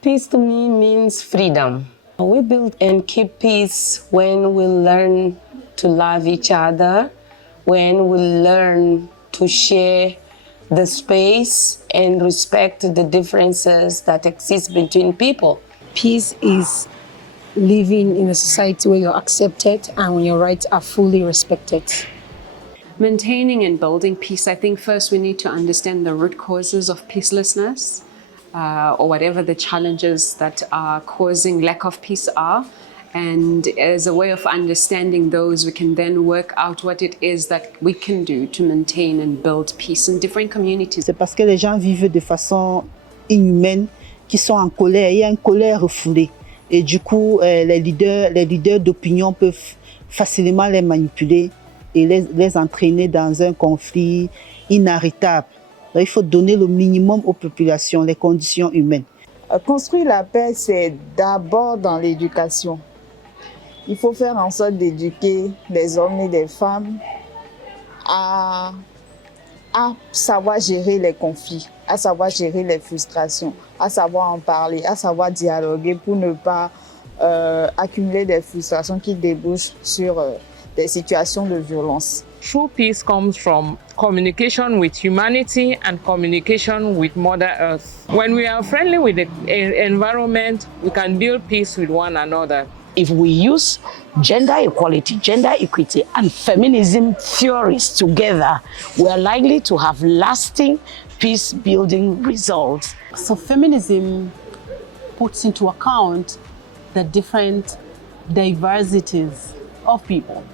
Peace to me means freedom. We build and keep peace when we learn to love each other, when we learn to share the space and respect the differences that exist between people. Peace is living in a society where you're accepted and when your rights are fully respected. Maintaining and building peace, I think first we need to understand the root causes of peacelessness, or whatever the challenges that are causing lack of peace are. And as a way of understanding those, we can then work out what it is that we can do to maintain and build peace in different communities. C'est parce que les gens vivent de façon inhumaine, qui sont en colère. Il y a une colère refoulée. Et du coup, les leaders d'opinion peuvent facilement les manipuler et les entraîner dans un conflit inarrêtable. Il faut donner le minimum aux populations, les conditions humaines. Construire la paix, c'est d'abord dans l'éducation. Il faut faire en sorte d'éduquer les hommes et les femmes à savoir gérer les conflits, à savoir gérer les frustrations, à savoir en parler, à savoir dialoguer pour ne pas accumuler des frustrations qui débouchent sur des situations de violence. True peace comes from communication with humanity and communication with Mother Earth. When we are friendly with the environment, we can build peace with one another. If we use gender equality, gender equity, and feminism theories together, we are likely to have lasting peace-building results. So feminism puts into account the different diversities of people.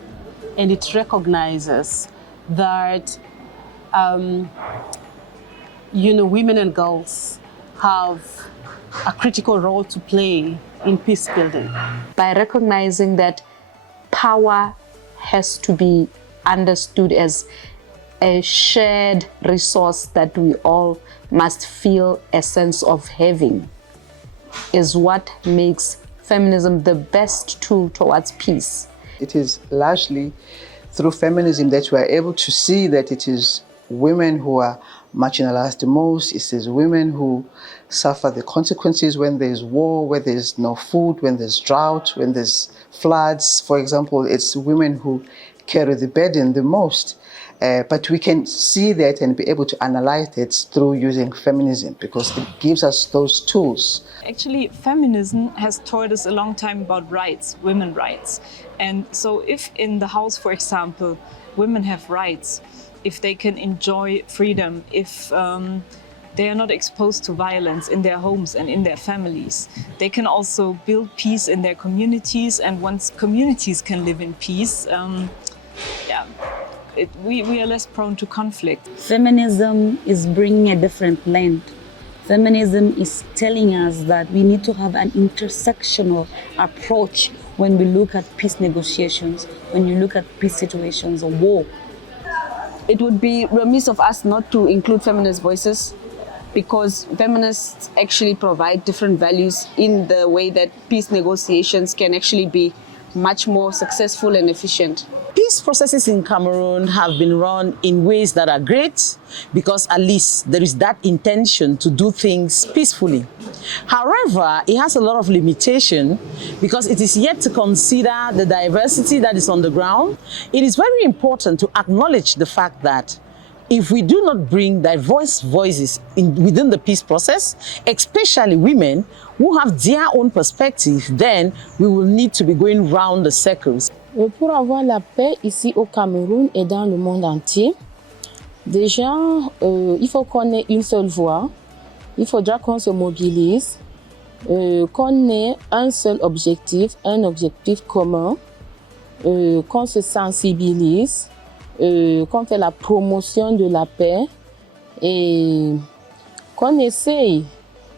And it recognizes that, women and girls have a critical role to play in peace building. By recognizing that power has to be understood as a shared resource that we all must feel a sense of having, is what makes feminism the best tool towards peace. It is largely through feminism that we are able to see that it is women who are marginalized the most. It is women who suffer the consequences when there's war, where there's no food, when there's drought, when there's floods. For example, it's women who carry the burden the most. But we can see that and be able to analyze it through using feminism because it gives us those tools. Actually, feminism has taught us a long time about rights, women's rights. And so if in the house, for example, women have rights, if they can enjoy freedom, if they are not exposed to violence in their homes and in their families, they can also build peace in their communities. And once communities can live in peace, we are less prone to conflict. Feminism is bringing a different lens. Feminism is telling us that we need to have an intersectional approach when we look at peace negotiations, when you look at peace situations or war. It would be remiss of us not to include feminist voices, because feminists actually provide different values in the way that peace negotiations can actually be much more successful and efficient. Peace processes in Cameroon have been run in ways that are great because at least there is that intention to do things peacefully. However, it has a lot of limitation because it is yet to consider the diversity that is on the ground. It is very important to acknowledge the fact that if we do not bring diverse voices within the peace process, especially women who have their own perspective, then we will need to be going round the circles. Pour avoir la paix ici au Cameroun et dans le monde entier, déjà, il faut qu'on ait une seule voix. Il faudra qu'on se mobilise, qu'on ait un seul objectif, un objectif commun, qu'on se sensibilise, qu'on fait la promotion de la paix et qu'on essaye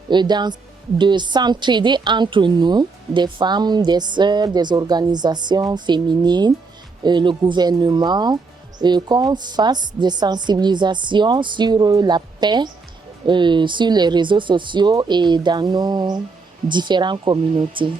de s'entraider entre nous, des femmes, des sœurs, des organisations féminines, le gouvernement, qu'on fasse des sensibilisations sur la paix sur les réseaux sociaux et dans nos différentes communautés.